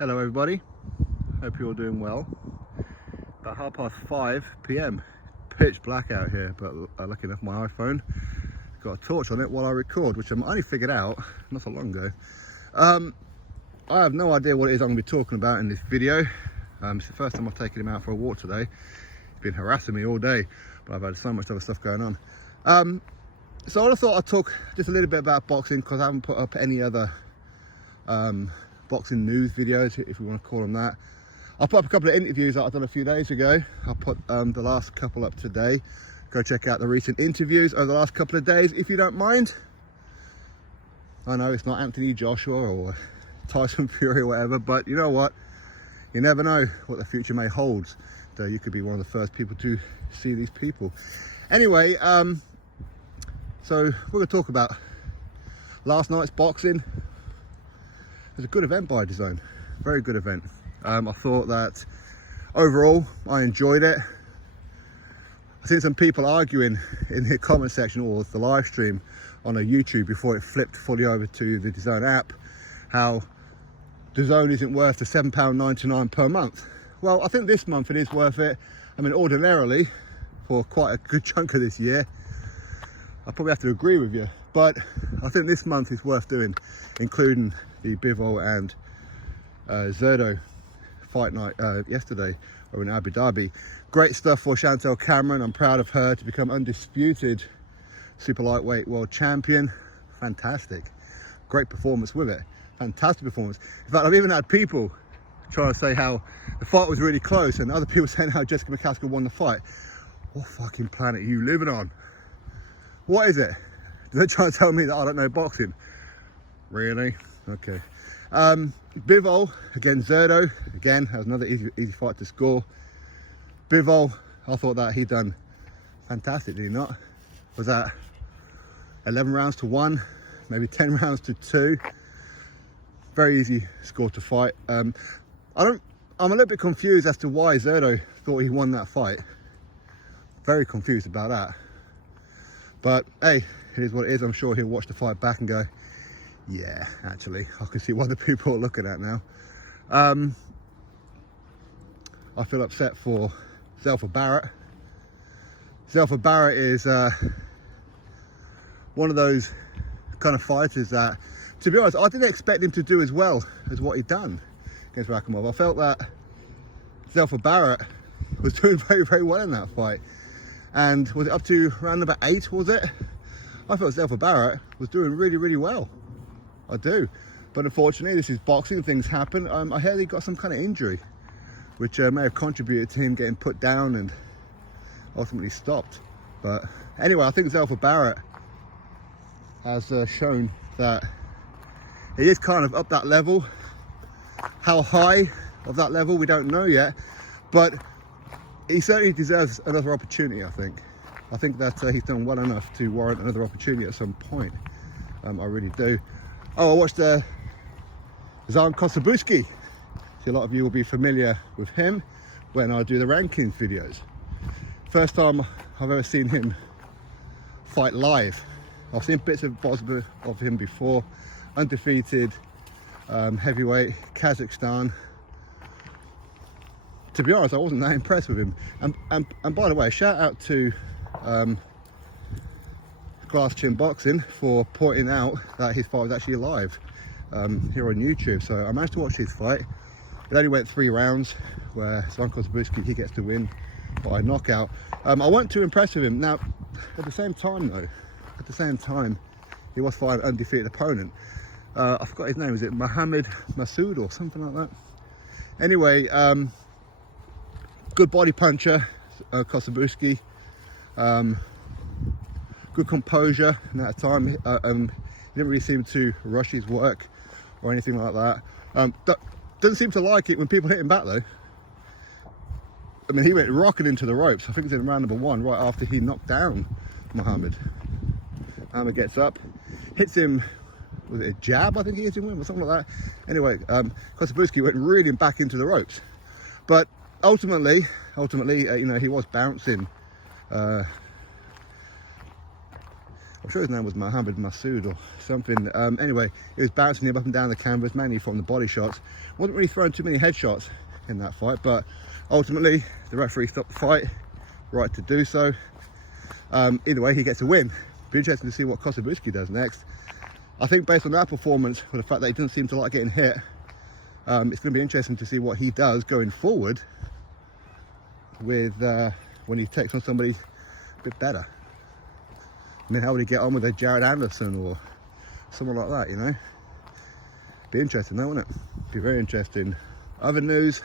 Hello everybody, hope you're all doing well. About 5:30 p.m, pitch black out here, but lucky enough my iPhone got a torch on it while I record, which I only figured out not so long ago. I have no idea what it is I'm going to be talking about in this video. It's the first time I've taken him out for a walk today. He's been harassing me all day, but I've had so much other stuff going on. So I thought I'd talk just a little bit about boxing, because I haven't put up any other boxing news videos, if we want to call them that. I'll put up a couple of interviews that I've done a few days ago. I'll put the last couple up today. Go check out the recent interviews over the last couple of days, if you don't mind. I know it's not Anthony Joshua or Tyson Fury or whatever, but you know what? You never know what the future may hold. So you could be one of the first people to see these people. Anyway, so we're going to talk about last night's boxing. It was a good event by design, very good event. I thought that overall I enjoyed it. I've seen some people arguing in the comment section or the live stream on a YouTube before it flipped fully over to the DAZN app, how DAZN isn't worth the £7.99 per month. Well, I think this month it is worth it. I mean, ordinarily, for quite a good chunk of this year, I probably have to agree with you, but I think this month is worth doing, including the Bivol and Zudo fight night yesterday over in Abu Dhabi. Great stuff for Chantel Cameron. I'm proud of her to become undisputed super lightweight world champion. Fantastic. Great performance with it. Fantastic performance. In fact, I've even had people trying to say how the fight was really close, and other people saying how Jessica McCaskill won the fight. What fucking planet are you living on? What is it? They're trying to tell me that I don't know boxing. Really? Okay. Bivol against Zudo. Again, that was another easy fight to score. Bivol, I thought that he done fantastic, did he not? Was that 11 rounds to 1, maybe 10 rounds to 2? Very easy score to fight. I'm a little bit confused as to why Zudo thought he won that fight. Very confused about that. But hey, it is what it is. I'm sure he'll watch the fight back and go, yeah, actually, I can see what the people are looking at now. I feel upset for Zelfa Barrett. Zelfa Barrett is one of those kind of fighters that, to be honest, I didn't expect him to do as well as what he'd done against Rakhimov. I felt that Zelfa Barrett was doing very, very well in that fight. And was it up to round number 8, was it? I felt Zelfa Barrett was doing really, really well. I do. But unfortunately, this is boxing, things happen. I heard he got some kind of injury, which may have contributed to him getting put down and ultimately stopped. But anyway, I think Zelfa Barrett has shown that he is kind of up that level. How high of that level, we don't know yet. But he certainly deserves another opportunity, I think. I think that he's done well enough to warrant another opportunity at some point. I really do. Oh, I watched Zan Kosobuski. See, a lot of you will be familiar with him when I do the rankings videos. First time I've ever seen him fight live. I've seen bits of him before. Undefeated heavyweight, Kazakhstan. To be honest, I wasn't that impressed with him. And by the way, shout out to Glass Chin Boxing for pointing out that his fight was actually live here on YouTube. So I managed to watch his fight. It only went 3 rounds, where Zan Kosobuski, he gets to win by knockout. I wasn't too impressed with him. Now, at the same time, he was fighting an undefeated opponent. I forgot his name. Was it Mohammed Masood or something like that? Anyway, good body puncher, Kosobuski. Good composure in that time. He didn't really seem to rush his work or anything like that. Doesn't seem to like it when people hit him back though. I mean, he went rocking into the ropes. I think it's in round number 1, right after he knocked down Mohammed. Mohammed gets up, hits him, was it a jab? I think he hit him with, or something like that. Anyway, Kosobuski went reeling back into the ropes. But ultimately, you know, he was bouncing. I'm sure his name was Mohammed Masood or something. Anyway, he was bouncing him up and down the canvas, mainly from the body shots. Wasn't really throwing too many headshots in that fight, but ultimately the referee stopped the fight. Right to do so. Either way, he gets a win. Be interesting to see what Husky does next. I think based on that performance, with the fact that he doesn't seem to like getting hit, it's going to be interesting to see what he does going forward with when he takes on somebody a bit better. I mean, how would he get on with a Jared Anderson or someone like that, you know? Be interesting though, wouldn't it? Be very interesting. Other news,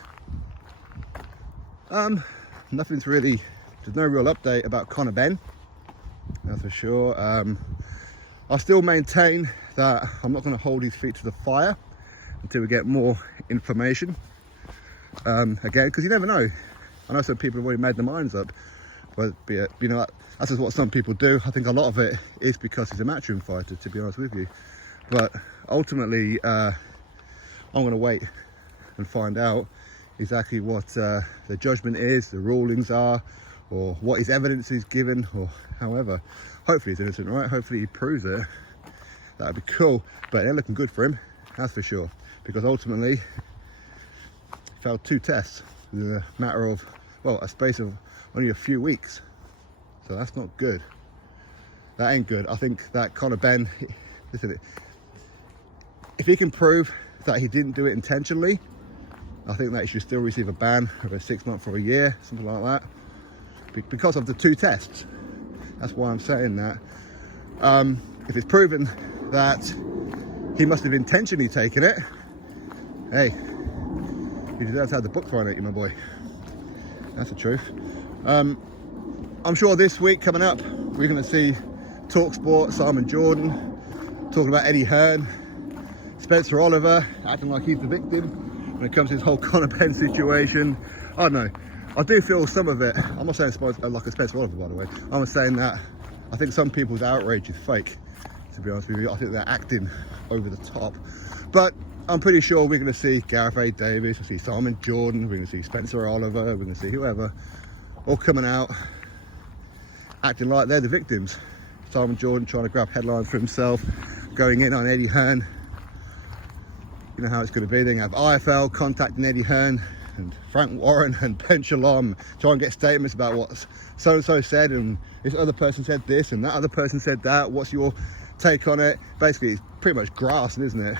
nothing's really, there's no real update about Conor Benn, that's for sure. I still maintain that I'm not going to hold his feet to the fire until we get more information. Again, because you never know. I know some people have already made their minds up, but you know, that's just what some people do. I think a lot of it is because he's a matchroom fighter, to be honest with you. But ultimately, I'm going to wait and find out exactly what the judgment is, the rulings are, or what his evidence is given, or however. Hopefully he's innocent, right? Hopefully he proves it. That'd be cool. But they're looking good for him, that's for sure. Because ultimately, he failed 2 tests in a matter of, well, a space of only a few weeks. So that's not good. That ain't good. I think that Conor Benn, listen, if he can prove that he didn't do it intentionally, I think that he should still receive a ban of a 6 month or a year, something like that, because of the 2 tests. That's why I'm saying that. If it's proven that he must have intentionally taken it, hey, you deserve to have the book thrown at you, my boy. That's the truth. I'm sure this week coming up, we're going to see TalkSport, Simon Jordan, talking about Eddie Hearn, Spencer Oliver, acting like he's the victim when it comes to this whole Conor Benn situation. I don't know. I do feel some of it. I'm not saying like a Spencer Oliver, by the way. I'm saying that I think some people's outrage is fake, to be honest with you. I think they're acting over the top. But I'm pretty sure we're going to see Gareth A. Davis, we'll see Simon Jordan, we're going to see Spencer Oliver, we're going to see whoever, all coming out acting like they're the victims. Simon Jordan trying to grab headlines for himself, going in on Eddie Hearn. You know how it's going to be. Then you have IFL contacting Eddie Hearn and Frank Warren and Ben Shalom, try and get statements about what so-and-so said, and this other person said this and that other person said that. What's your take on it? Basically, it's pretty much grass, isn't it?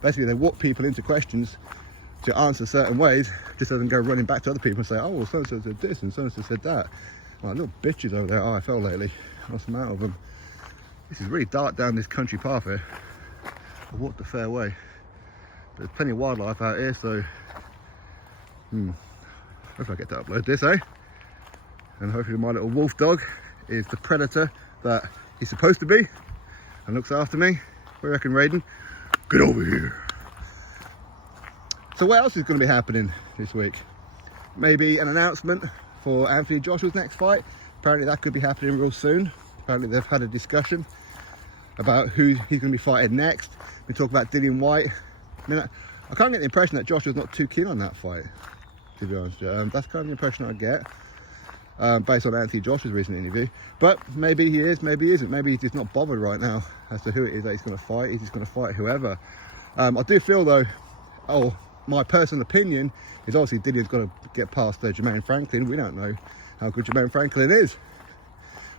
Basically, they walk people into questions to answer certain ways, just so they can go running back to other people and say, oh, well, so-and-so said this and so-and-so said that. Like little bitches over there at IFL lately. What's the matter with them? This is really dark down this country path here. I walked a fair way. There's plenty of wildlife out here, so hopefully I get to upload this, eh? And hopefully my little wolf dog is the predator that he's supposed to be and looks after me. What do you reckon, Raiden? Get over here. So what else is going to be happening this week? Maybe an announcement for Anthony Joshua's next fight. Apparently that could be happening real soon. Apparently they've had a discussion about who he's going to be fighting next. We talk about Dillian Whyte. I mean, I can't get the impression that Joshua's not too keen on that fight, to be honest. That's kind of the impression I get based on Anthony Joshua's recent interview. But maybe he is, maybe he isn't. Maybe he's just not bothered right now as to who it is that he's going to fight. He's just going to fight whoever. I do feel though, my personal opinion is obviously Dillian's got to get past Jermaine Franklin. We don't know how good Jermaine Franklin is.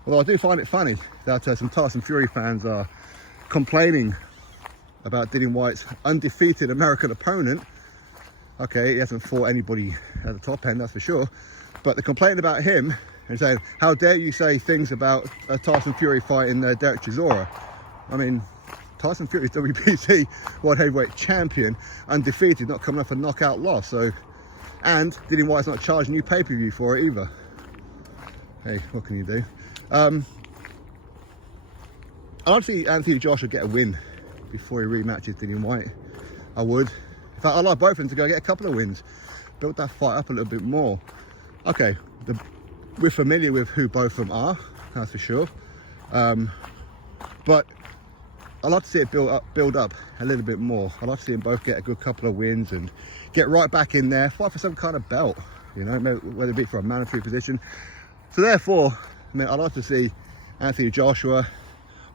Although I do find it funny that some Tyson Fury fans are complaining about Dillian Whyte's undefeated American opponent. Okay, he hasn't fought anybody at the top end, that's for sure. But they're complaining about him and saying, how dare you say things about Tyson Fury fighting Derek Chisora? I mean, Tyson Fury's WBC World Heavyweight Champion, undefeated, not coming off a knockout loss. So, and Dillian Whyte's not charging you pay-per-view for it either. Hey, what can you do? I'd like to see Anthony Joshua get a win before he rematches Dillian Whyte. I would. In fact, I'd like both of them to go get a couple of wins. Build that fight up a little bit more. Okay, we're familiar with who both of them are, that's for sure. But I'd like to see it build up a little bit more. I'd like to see them both get a good couple of wins and get right back in there, fight for some kind of belt, you know, whether it be for a mandatory position. So therefore, I mean, I'd like to see Anthony Joshua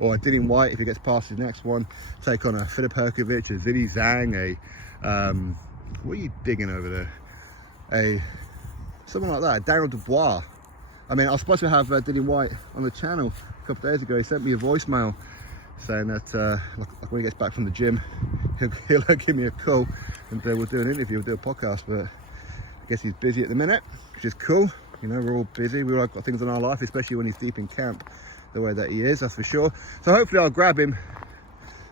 or a Dillian Whyte if he gets past his next one, take on a Filip Herkovic, a Zidi Zhang, what are you digging over there? Something like that, Daniel Dubois. I mean, I was supposed to have Dillian Whyte on the channel a couple of days ago. He sent me a voicemail saying that like when he gets back from the gym, he'll give me a call and we'll do an interview, we'll do a podcast, but I guess he's busy at the minute, which is cool. You know, we're all busy, we've all got things in our life, especially when he's deep in camp the way that he is, that's for sure. So hopefully I'll grab him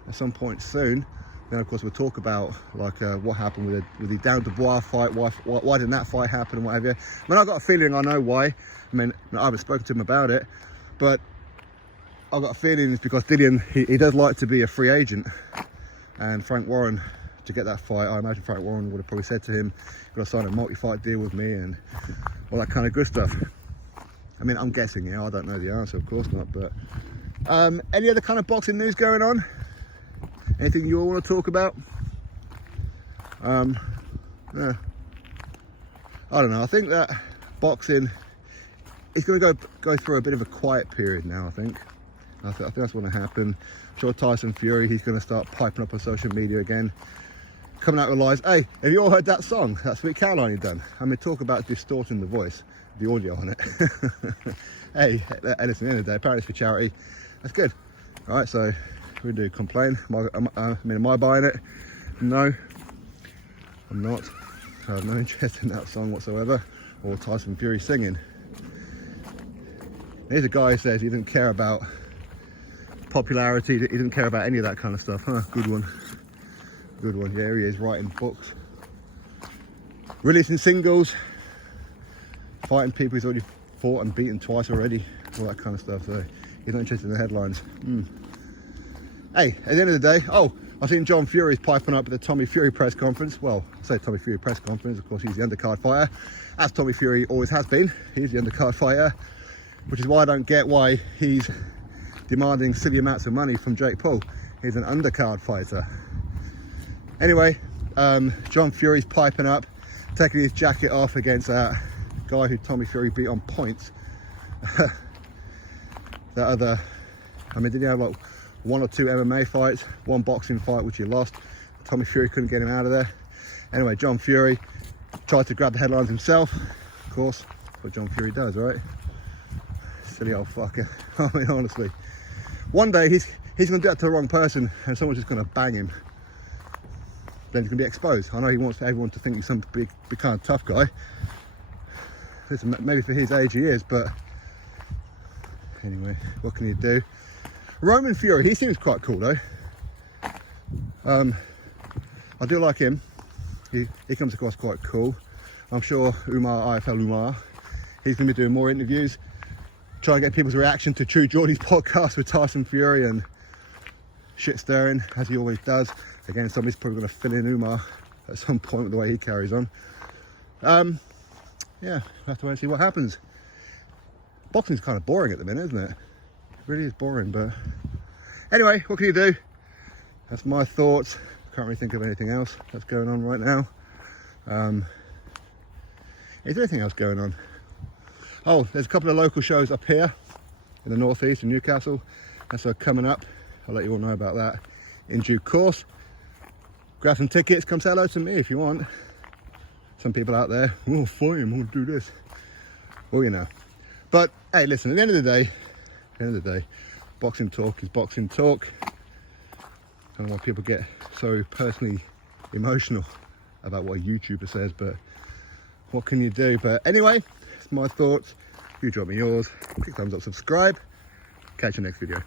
at some point soon. Then of course we'll talk about like what happened with the Daniel Dubois fight, why didn't that fight happen and what have you. I mean, I've got a feeling I know why. I mean, I haven't spoken to him about it, but I've got a feeling it's because Dillian, he does like to be a free agent, and Frank Warren, to get that fight, I imagine Frank Warren would have probably said to him, you've got to sign a multi-fight deal with me and all that kind of good stuff. I mean, I'm guessing, you know, I don't know the answer, of course not, but any other kind of boxing news going on? Anything you all want to talk about? Yeah. I don't know, I think that boxing is going to go through a bit of a quiet period now, I think that's going to happen. I'm sure Tyson Fury, he's going to start piping up on social media again, coming out with lies. Hey, have you all heard that song, that Sweet Caroline he done? I mean, talk about distorting the voice, the audio on it. hey, listen, at the end of the day, apparently it's for charity. That's good. All right, so we do complain. Am I buying it? No, I'm not. I have no interest in that song whatsoever, or Tyson Fury singing. Here's a guy who says he didn't care about popularity, he didn't care about any of that kind of stuff. Huh, good one. Good one. Yeah, he is writing books, releasing singles, fighting people he's already fought and beaten twice already, all that kind of stuff. So he's not interested in the headlines. Hey, at the end of the day, oh, I've seen John Fury's piping up at the Tommy Fury press conference. Well, I say Tommy Fury press conference, of course he's the undercard fighter, as Tommy Fury always has been. He's the undercard fighter, which is why I don't get why he's demanding silly amounts of money from Jake Paul. He's an undercard fighter. Anyway, John Fury's piping up, taking his jacket off against that guy who Tommy Fury beat on points. That other, I mean, did he have like 1 or 2 MMA fights, 1 boxing fight which he lost? Tommy Fury couldn't get him out of there. Anyway, John Fury tried to grab the headlines himself. Of course, that's what John Fury does, right? Silly old fucker. I mean, honestly, one day he's going to do that to the wrong person and someone's just going to bang him. Then he's going to be exposed. I know he wants everyone to think he's some big kind of tough guy. Listen, maybe for his age he is, but anyway, what can you do? Roman Fury, he seems quite cool though. I do like him. He comes across quite cool. I'm sure IFL Umar, he's going to be doing more interviews, trying to get people's reaction to True Geordie's podcast with Tyson Fury and shit stirring, as he always does. Again, somebody's probably going to fill in Umar at some point with the way he carries on. Yeah, we'll have to wait and see what happens. Boxing's kind of boring at the minute, isn't it? It really is boring, but anyway, what can you do? That's my thoughts. Can't really think of anything else that's going on right now. Is there anything else going on? Oh, there's a couple of local shows up here in the northeast in Newcastle. That's coming up. I'll let you all know about that in due course. Grab some tickets, come say hello to me if you want. Some people out there, oh, fight him, I want to do this. Well, you know. But hey, listen, at the end of the day, boxing talk is boxing talk. I don't know why people get so personally emotional about what a YouTuber says, but what can you do? But anyway, it's my thoughts. You drop me yours, click thumbs up, subscribe. Catch you next video.